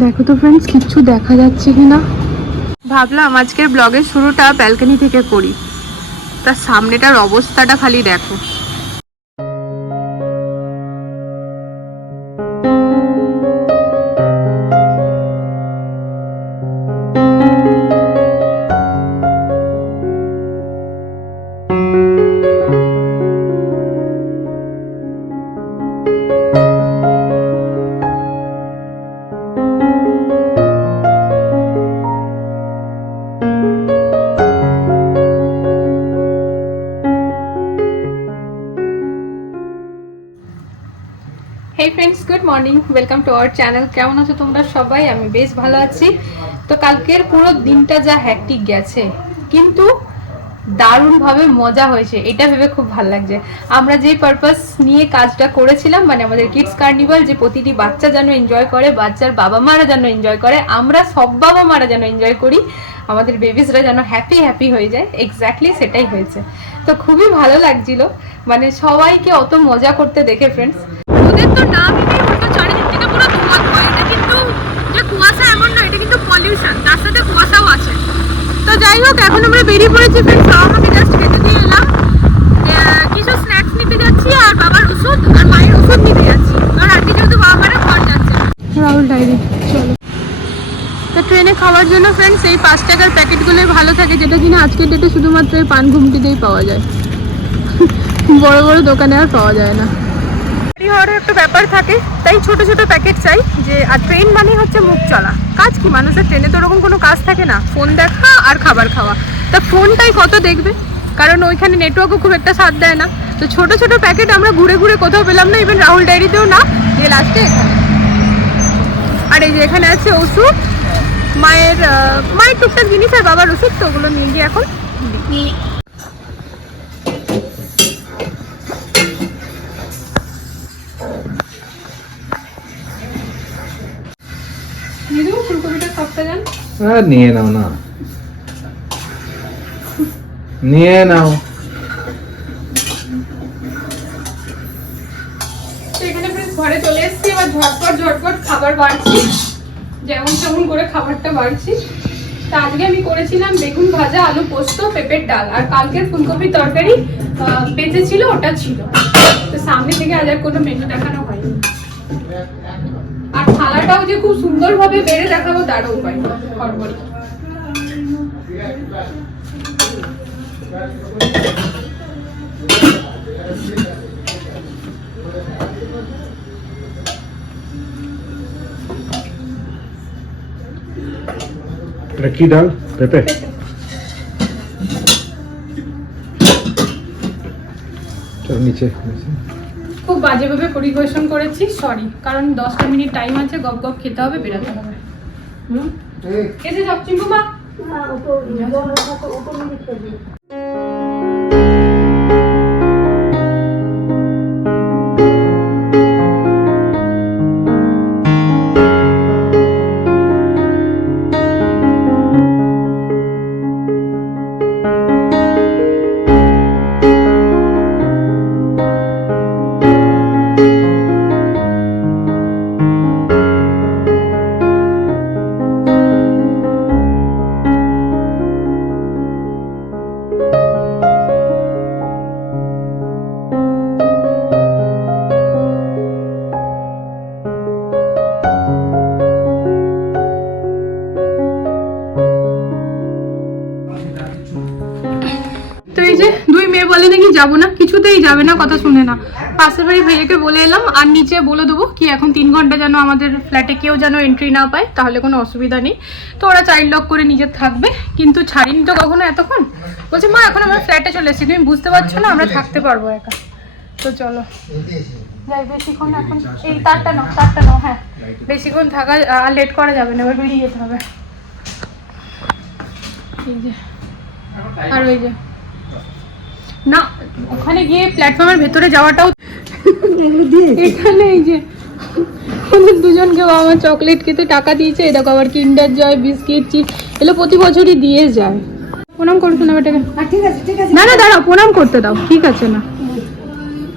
দেখো তো ফ্রেন্ডস কিচ্ছু দেখা যাচ্ছে কি না ভাবলাম আজকের ব্লগের শুরুটা ব্যালকানি থেকে করি। তার সামনেটার অবস্থাটা খালি দেখো। Good morning, welcome to our channel. কেমন আছো তোমরা সবাই? আমি বেশ ভালো আছি। তো কালকের পুরো দিনটা যা হ্যাকটিক গেছে, কিন্তু দারুণভাবে মজা হয়েছে। এটা ভেবে খুব ভালো লাগছে। আমরা যে পারপাস নিয়ে কাজটা করেছিলাম মানে আমাদের কিডস কার্নিভাল যে প্রতিটি বাচ্চা যেন এনজয় করে, বাচ্চার বাবা মারা যেন এনজয় করে, আমরা সব বাবা মারা যেন এনজয় করি, আমাদের বেবিসরা যেন হ্যাপি হ্যাপি হয়ে যায়। এক্স্যাক্টলি সেটাই হয়েছে। তো খুবই ভালো লাগছিল। মানে সবাইকে অত মজা করতে দেখে ফ্রেন্ডস ওদের তো নামই নেই ওটা চারিদিক থেকে পুরো ধোঁয়া ধোঁয়া এটা কিন্তু যে কুয়াশা এমন না তার সাথে কুয়াশাও আছে। তো যাই হোক এখন আমরা বেরিয়ে পড়েছি ফ্রেন্ডস আমাকে জাস্ট খেতে দিয়ে এলাম। কিছু স্ন্যাক্স নিতে যাচ্ছি আর বাবার ওষুধ আর মায়ের ওষুধ নিতে যাচ্ছি। কারণ আন্টি যেহেতু বাবা মারা ঘর যাচ্ছে রাহুল ডায়েরি চলো। তো ট্রেনে খাওয়ার জন্য ফ্রেন্ডস এই পাঁচ টাকার প্যাকেটগুলোই ভালো থাকে যেটা কিনা আজকের ডেটে শুধুমাত্র এই পান ঘুমটিতেই পাওয়া যায়। বড় বড় দোকানে আর পাওয়া যায় না। হওয়ারও একটা ব্যাপার থাকে। তাই ছোট ছোট প্যাকেট চাই যে, আর ট্রেন মানে হচ্ছে মুখ চলা। কাজ কি? মানুষের ট্রেনে তো ওরকম কোনো কাজ থাকে না। ফোন দেখা আর খাবার খাওয়া। তা ফোনটাই কত দেখবে? কারণ ওইখানে নেটওয়ার্কও খুব একটা সাথ দেয় না। তো ছোট ছোট প্যাকেট আমরা ঘুরে ঘুরে কোথাও পেলাম না ইভেন রাহুল ডায়েরিতেও না দিয়ে লাস্টে এখানে। আর এই যে এখানে আছে ওষুধ, মায়ের মায়ের টুকটাক জিনিস আর বাবার ওষুধ, তো ওগুলো নিয়ে গিয়ে এখন আর নিয়ে নাও না। নিয়ে নাও। ঘরে চলে এসেছি ঝটপট ঝটপট খাবার যেমন তেমন করে খাবারটা তা আজকে আমি করেছিলাম ভাজা, আলু পোস্ত, পেঁপের ডাল। আর ফুলকপির তরকারি বেঁচে ছিল, ওটা ছিল। তো সামনে থেকে আজ আর কোনো মেনু দেখানো হয়নি। আর যে খুব সুন্দরভাবে বেড়ে দেখাবো তারও উপায়। হড়বড়ি কি ডাল পেঁপে নিচে নিচে। খুব বাজেভাবে পরিবেশন করেছি সরি কারণ দশটা মিনিট টাইম আছে গপ গপ খেতে হবে বেরোতে হবে হুম এসে যাও চিম্পু যে দুই মেয়ে বলে নাকি যাব না, কিছুতেই যাবে না, কথা শুনে না। পাশের বাড়ি ভাইয়াকে বলে এলাম, আর নিচে বলে দেবো কি এখন তিন ঘণ্টা যেন আমাদের ফ্ল্যাটে কেউ যেন এন্ট্রি না পায়, তাহলে কোনো অসুবিধা নেই। তো ওরা চাইল্ড লক করে নিজের থাকবে, কিন্তু ছাড়িনি তো কখনো এতক্ষণ? বলছে, মা, এখন আমরা ফ্ল্যাটে চলে এসেছি, তুমি বুঝতে পারছ না, আমরা থাকতে পারব একা। তো চলো। যাই, বেশিক্ষণ এখন হ্যাঁ। বেশিক্ষণ থাকা আর লেট করা যাবে না, এবার বেরিয়ে যেতে হবে। যে। আর ওই যে না ওখানে গিয়ে প্ল্যাটফর্মের ভেতরে যাওয়াটাও এখানে এই যে ওদের দুজনকে বাবা চকলেট খেতে টাকা দিয়েছে। দেখো আবার কিন্ডার জয় বিস্কিট চিপস এগুলো প্রতি বছরই দিয়ে যায়। প্রণাম করতো না বেটাকে। আছে না না দাঁড়াও প্রণাম করতে দাও ঠিক আছে না।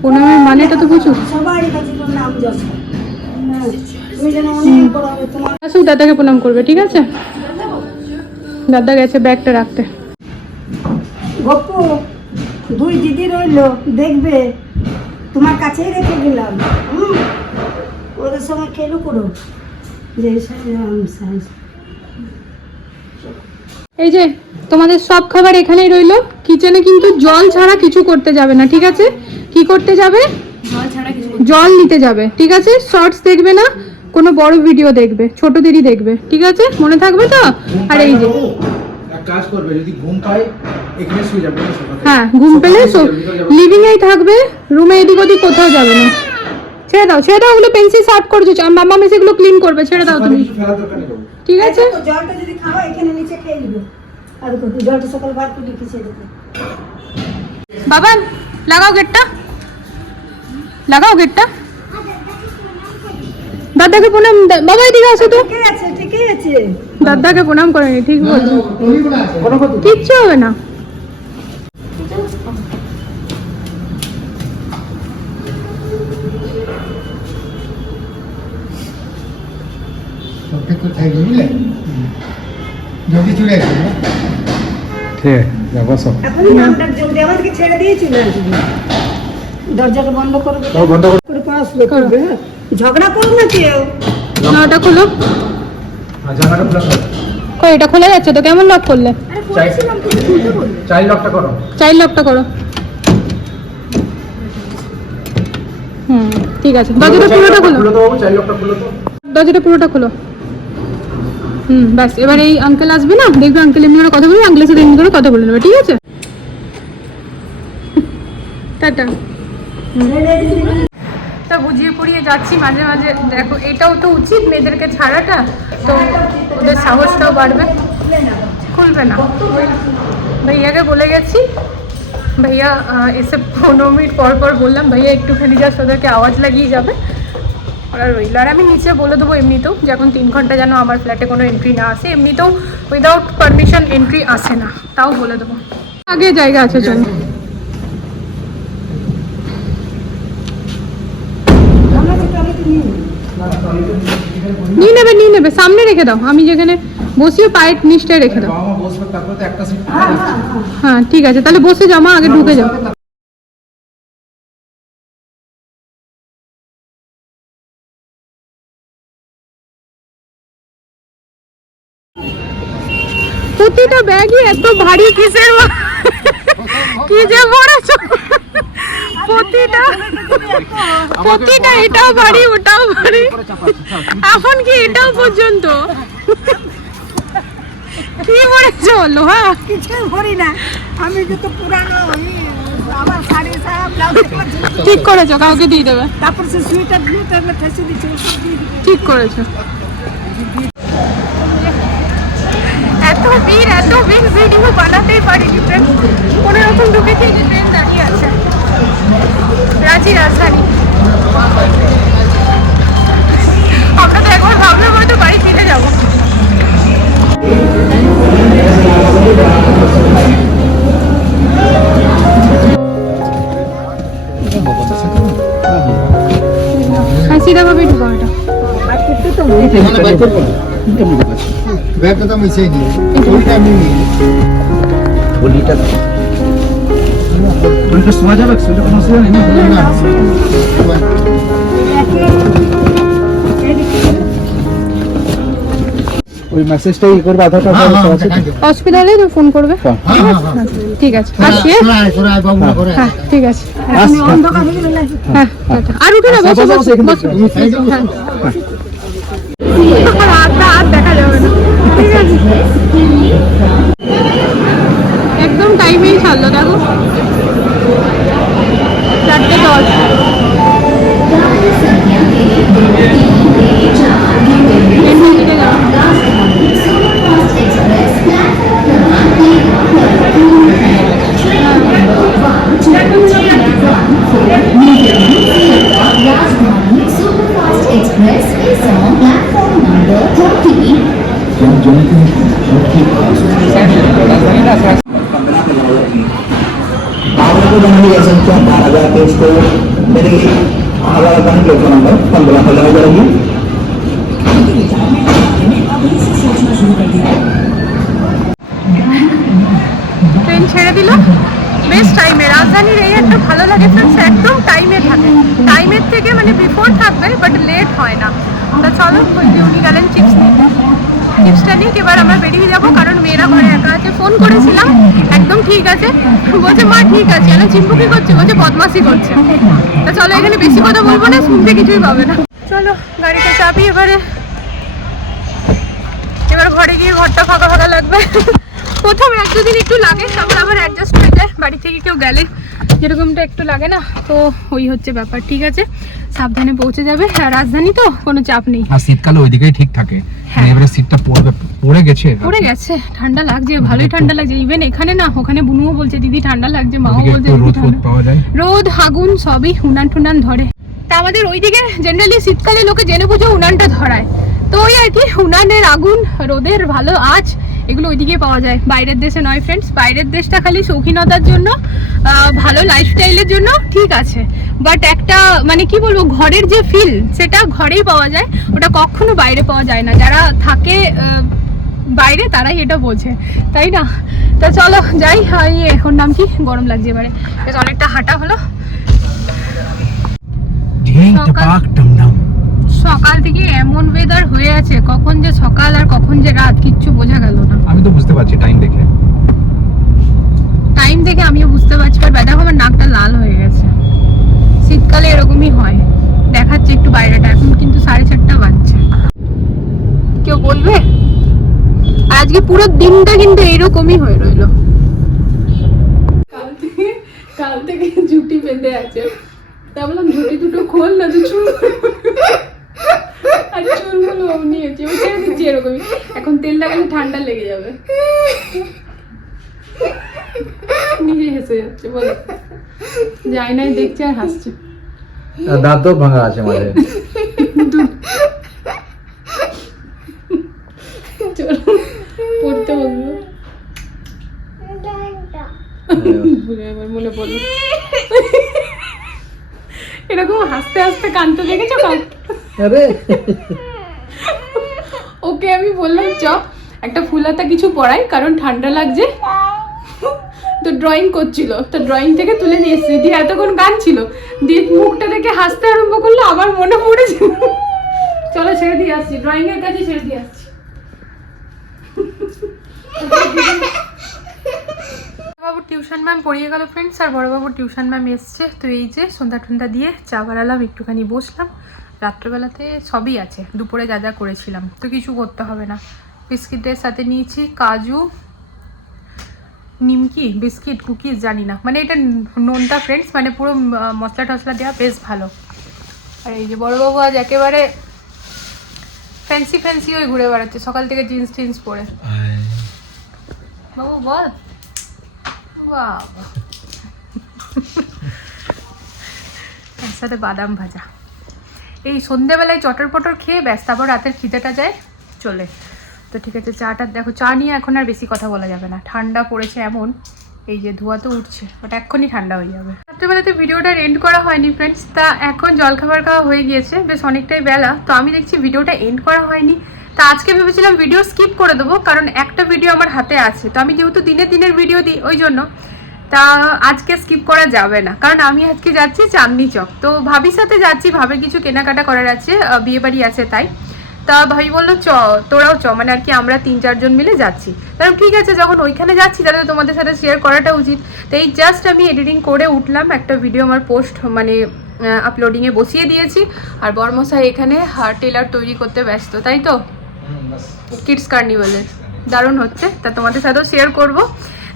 প্রণামের মানেটা তো বুঝো। আসুক দাদাকে প্রণাম করবে ঠিক আছে? দাদা গেছে ব্যাগটা রাখতে। গপ্পু দুই দিদি রইল দেখবে তোমার কাছেই রেখে গেলাম হুম ওদের সঙ্গে খেলো করো। যে এই যে তোমাদের সব খাবার এখানেই রইল। কিচেনে কিন্তু জল ছাড়া কিছু করতে যাবে না ঠিক আছে? কি করতে যাবে? জল নিতে যাবে ঠিক আছে? শর্টস দেখবে না কোনো বড় ভিডিও দেখবে ছোটদেরই দেখবে ঠিক আছে? মনে থাকবে তো? আর এই যে কাজ করবে যদি ঘুম পায় এখানে শুয়ে যাবে হ্যাঁ ঘুম পেলে লিভিং এই থাকবে রুমে এদিক ওদিক কোথাও যাবে না। ছেড়ে দাও ছেড়ে দাও ওগুলো পেন্সিল শার্প করছ মাম্মা মেসে এগুলো ক্লিন করবে ছেড়ে দাও তুমি। ঠিক আছে? জলটা যদি খাও এখানে নিচে খেয়ে নিবে। আর জলটা সকাল করে লিখেছে দেবে বাবা লাগাও গেটটা। লাগাও গেটটা। দাদাকে প্রণাম বাবা এদিকে আসো তো। ঠিকই আছে ঠিকই আছে। দাদাকে প্রণাম করে নি ঠিক বলছো কিচ্ছু হবে না। সবটা তো থাকবে বুঝলে? জলদি চলে আসবে ঠিক আছে বসো জলদি আমাদেরকে ছেড়ে দরজাটা বন্ধ করবে বন্ধ করো করে পড়াশোনা করবে হ্যাঁ? ঝগড়া করো না কেউ। না ওটা খোলো হ্যাঁ, জানাটা খোলা করো কই এটা খোলা যাচ্ছে তো? কেমন লক করলে? চাইল্ড লকটা করো। চাইল্ড লকটা করো। হুম ঠিক আছে। দরজাটা পুরোটা খোলো খুলে তো বাবু চাইল্ড লকটা খুলে তো দরজাটা পুরোটা খোলো। হুম ব্যাস এবার এই আঙ্কেল আসবে না? দেখবে আঙ্কেল এমনি করে কথা বলবে আঙ্কেলের সাথে এমনি করে কথা বলে নেবে ঠিক আছে? টাটা। তা বুঝিয়ে পড়িয়ে যাচ্ছি মাঝে মাঝে। দেখো, এটাও তো উচিত, মেয়েদেরকে ছাড়াটা। তো ওদের সাহসটাও বাড়বে। খুলবে না। ভাইয়াকে বলে গেছি। ভাইয়া এসে পনেরো মিনিট পর পর বললাম, ভাইয়া, একটুখানি জাস্ট ওদেরকে আওয়াজ লাগিয়ে যাবে। ওরা রইল। আর আমি নিচে বলে দেবো এমনিতেও যে এখন তিন ঘণ্টা যেন আমার ফ্ল্যাটে কোনো এন্ট্রি না আসে, এমনিতেও উইদাউট পারমিশন এন্ট্রি আসে না। তাও বলে দেবো। আগে জায়গা আছে চলো আমরা তো টয়লেটে নিয়ে নিই। নিয়ে নেবে নিয়ে নেবে, সামনে রেখে দাও। আমি যেখানে বসিয়ে পায়ের নিচটায় রেখে দাও। হ্যাঁ ঠিক আছে, তাহলে বসে যাও, মা, আগে ঢুকে যাও। প্রতিটা ব্যাগই এত ভারী, কিসের কি যে পড়েছ প্রতিটা প্রতিটা এটাও ভারী ওটাও ভারী এখন কি এটাও পর্যন্ত? কি পড়েছ লোহা কিছুই ভরি না। আমি যত পুরানো ওই আমার শাড়ি সারা ব্লাউজ ঠিক করেছ কাউকে দিয়ে দেবে। তারপর সে সুইটার ব্লু এগুলো ঠেসে দিচ্ছে ঠিক করেছ। এত ভিড় এত ভিড় ভিডিও বানাতেই পারিনি ফ্রেন্ড কোনো রকম ঢুকেছি ট্রেন দাঁড়িয়ে আছে। রাঁচি রাজধানী। আমরা তো একবার ভাবলে হয়তো বাড়ি ফিরে যাব। হ্যাঁ ঢুকাও এটা। মানে করব না? ব্যাগটা তো আমি সেই নিই। ওইটা আমি নিই। বলিটা শোনা যাবে সেটা কোনো অসুবিধা নেই না? ওই মেসেজটা ই করবে আধার হ্যাঁ হ্যাঁ কার্ড দেখাই দেবো। তুমি ফোন করবে? হ্যাঁ। হ্যাঁ হ্যাঁ ঠিক আছে। আসছি হ্যাঁ? হ্যাঁ। ঠিক আছে। হয়ে। হ্যাঁ আর উঠে না বসো বসো বসো। তুমি সাইড হ্যাঁ। আর হাতটা আর দেখা যাবে না। ঠিক আছে। একদম টাইমেই ছাড়লো দেখো। চারটে দশ ট্রেন দিকে हजार के उसको मेरे हजार का नहीं लोग नंबर पंद्रह हो जाएगी ট্রেন ছেড়ে দিল। বেশ টাইমে রাজধানীর এই একটা ভালো লাগে ফ্রেন্ডস একদম টাইমে থাকে। টাইমের থেকে মানে বিফোর থাকবে বাট লেট হয় না। তা চলো উনি গেলেন চিপস নিতে চিপসটা নিয়ে এবার আমরা বেরিয়ে যাব, কারণ মেয়েরা ঘরে একা আছে। ফোন করেছিলাম, একদম ঠিক আছে। বলছে, মা, ঠিক আছে। চিম্পু কি করছে? বলছে বদমাসি করছে। তা চলো, এখানে বেশি কথা বলব না, শুনতে কিছুই পাবে না। চলো, গাড়িতে চাপি এবারে এবার ঘরে গিয়ে ঘরটা ফাঁকা ফাঁকা লাগবে। প্রথম এক দুদিন একটু লাগে, তারপর আবার অ্যাডজাস্ট হয়ে যায়। বাড়ি থেকে কেউ গেলে যেরকমটা একটু লাগে না, তো ওই হচ্ছে ব্যাপার, ঠিক আছে? সাবধানে পৌঁছে যাবে আর রাজধানী তো কোনো চাপ নেই। আর শীতকালে ওইদিকেই ঠিক থাকে। হ্যাঁ। এবারে শীতটা পড়বে পড়ে গেছে পড়ে গেছে ঠান্ডা লাগছে ভালোই ঠান্ডা লাগছে। ইভেন এখানে না ওখানে বুনুও বলছে দিদি ঠান্ডা লাগছে মাও বলছে রোদ আগুন সবই উনান টুনান ধরে। তা আমাদের ওইদিকে জেনারেলি শীতকালে লোকে জেনে বুঝে উনানটা ধরায়। তো ওই আর কি উনানের আগুন রোদের ভালো আঁচ এগুলো ওইদিকে পাওয়া যায়। বাইরের দেশে নয় ফ্রেন্ডস বাইরের দেশটা খালি শৌখিনতার জন্য আহ, ভালো লাইফস্টাইলের জন্য ঠিক আছে। বাট একটা মানে কি বলব ঘরের যে ফিল সেটা ঘরেই পাওয়া যায়। ওটা কখনো বাইরে পাওয়া যায় না। যারা থাকে বাইরে তারাই এটা বোঝে। তাই না? তা চলো যাই আর ইয়ে ওর নাম কি? গরম লাগছে এবারে। অনেকটা হাঁটা হলো। সকাল- থেকে এমন ওয়েদার হয়ে আছে কখন যে সকাল আর কখন যে রাত কিচ্ছু বোঝা গেল না। আমি তো বুঝতে পারছি টাইম দেখে। টাইম দেখে আমিও বুঝতে পারছি বাট দেখো আমার নাকটা লাল হয়ে গেছে। শীতকালে এরকমই হয়। দেখাচ্ছে একটু বাইরেটা, এখন কিন্তু সাড়ে চারটা বাজছে। কেউ বলবে? আজকে পুরো দিনটা কিন্তু এরকমই হয়ে রইল। কাল থেকে জুটি বেঁধে আছে। তা বললাম জুটি দুটো খোল না, তো চুল। আর চুলগুলো অমনি হচ্ছে ছেড়ে দিচ্ছি এরকমই। এখন তেল লাগালে ঠান্ডা লেগে যাবে। নিজে হেসে যাচ্ছে, বলে। যাই নাই দেখছে আর হাসছে। দাঁতও ভাঙা আছে মাঝে। পড়তে বলব। মনে পড়ল। এরকম হাসতে হাসতে কান্ত দেখেছ আরে। ওকে আমি বললাম চ একটা ফুলাতা কিছু পড়াই কারণ ঠান্ডা লাগছে। তো ড্রয়িং করছিল। তো ড্রয়িং থেকে তুলে নিয়ে এসেছি দিয়ে এতক্ষণ গান ছিল। দিয়ে মুখটা দেখে হাসতে আরম্ভ করল আমার মনে পড়েছে চলো ছেড়ে দিয়ে আসছি। ড্রয়িং এর কাছে ছেড়ে দিয়ে আসছি। বাবুর টিউশন ম্যাম পড়িয়ে গেল ফ্রেন্ডস আর বড়বাবুর টিউশন ম্যাম এসছে। তো এই যে সন্ধ্যা টন্ধা দিয়ে চা বাড়ালাম একটুখানি বসলাম। রাত্রেবেলাতে সবই আছে। দুপুরে যা যা করেছিলাম। তো কিছু করতে হবে না। বিস্কিটের সাথে নিয়েছি, কাজু নিমকি বিস্কিট কুকিজ জানি না। মানে এটা নোনতা ফ্রেন্ডস মানে পুরো মশলা টশলা দেওয়া বেশ ভালো। আর এই যে বড়বাবু আজ একেবারে ফ্যান্সি ফ্যান্সি হয়ে ঘুরে বেড়াচ্ছে। সকাল থেকে জিন্স টিন্স পরে। বাবু বল। বাবা। তার সাথে বাদাম ভাজা। এই সন্ধেবেলায় চটর পটর খেয়ে ব্যাস তারপর রাতের খিদেটা যায়। চলে। তো ঠিক আছে, চাটা দেখো, চা নিয়ে এখন আর বেশি কথা বলা যাবে না। ঠান্ডা পড়েছে এমন, এই যে ধোয়া তো উঠছে ওটা এক্ষুনি ঠান্ডা হয়ে যাবে। রাত্রেবেলাতে ভিডিওটা এন্ড করা হয়নি ফ্রেন্ডস তা এখন জলখাবার খাওয়া হয়ে গিয়েছে, বেশ অনেকটাই বেলা, তো আমি দেখছি ভিডিওটা এন্ড করা হয়নি। তা আজকে ভেবেছিলাম ভিডিও স্কিপ করে দেবো, কারণ একটা ভিডিও আমার হাতে আছে। তো আমি যেহেতু দিনের দিনের ভিডিও দিই, ওই জন্য, তা আজকে স্কিপ করা যাবে না। কারণ আমি আজকে যাচ্ছি চাঁদনি চক, তো ভাবির সাথে যাচ্ছি ভাবে কিছু কেনাকাটা করার আছে বিয়েবাড়ি আছে তাই। তা ভাই বলল চ তোরাও চ। মানে আর কি আমরা তিন চারজন মিলে যাচ্ছি। কারণ ঠিক আছে যখন ওইখানে যাচ্ছি তাহলে তো তোমাদের সাথে শেয়ার করাটা উচিত। তো এই জাস্ট আমি এডিটিং করে উঠলাম একটা ভিডিও আমার পোস্ট মানে আপলোডিংয়ে বসিয়ে দিয়েছি। আর বর্মশাই এখানে হার টেলার তৈরি করতে ব্যস্ত তাই তো? কিডস কার্নিভালের দারুণ হচ্ছে তা তোমাদের সাথেও শেয়ার করব।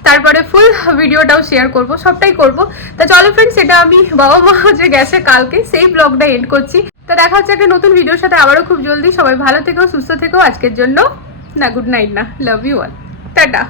তারপরে ফুল ভিডিওটাও শেয়ার করব সবটাই করব। তা চলো ফ্রেন্ডস এটা আমি বাবা মা যে গেছে কালকে সেই ব্লগটা এন্ড করছি। তা দেখা হচ্ছে একটা নতুন ভিডিওর সাথে। আবারও খুব জলদি সবাই ভালো থেকো, সুস্থ থেকো। আজকের জন্য না গুড নাইট না। Love you all tata.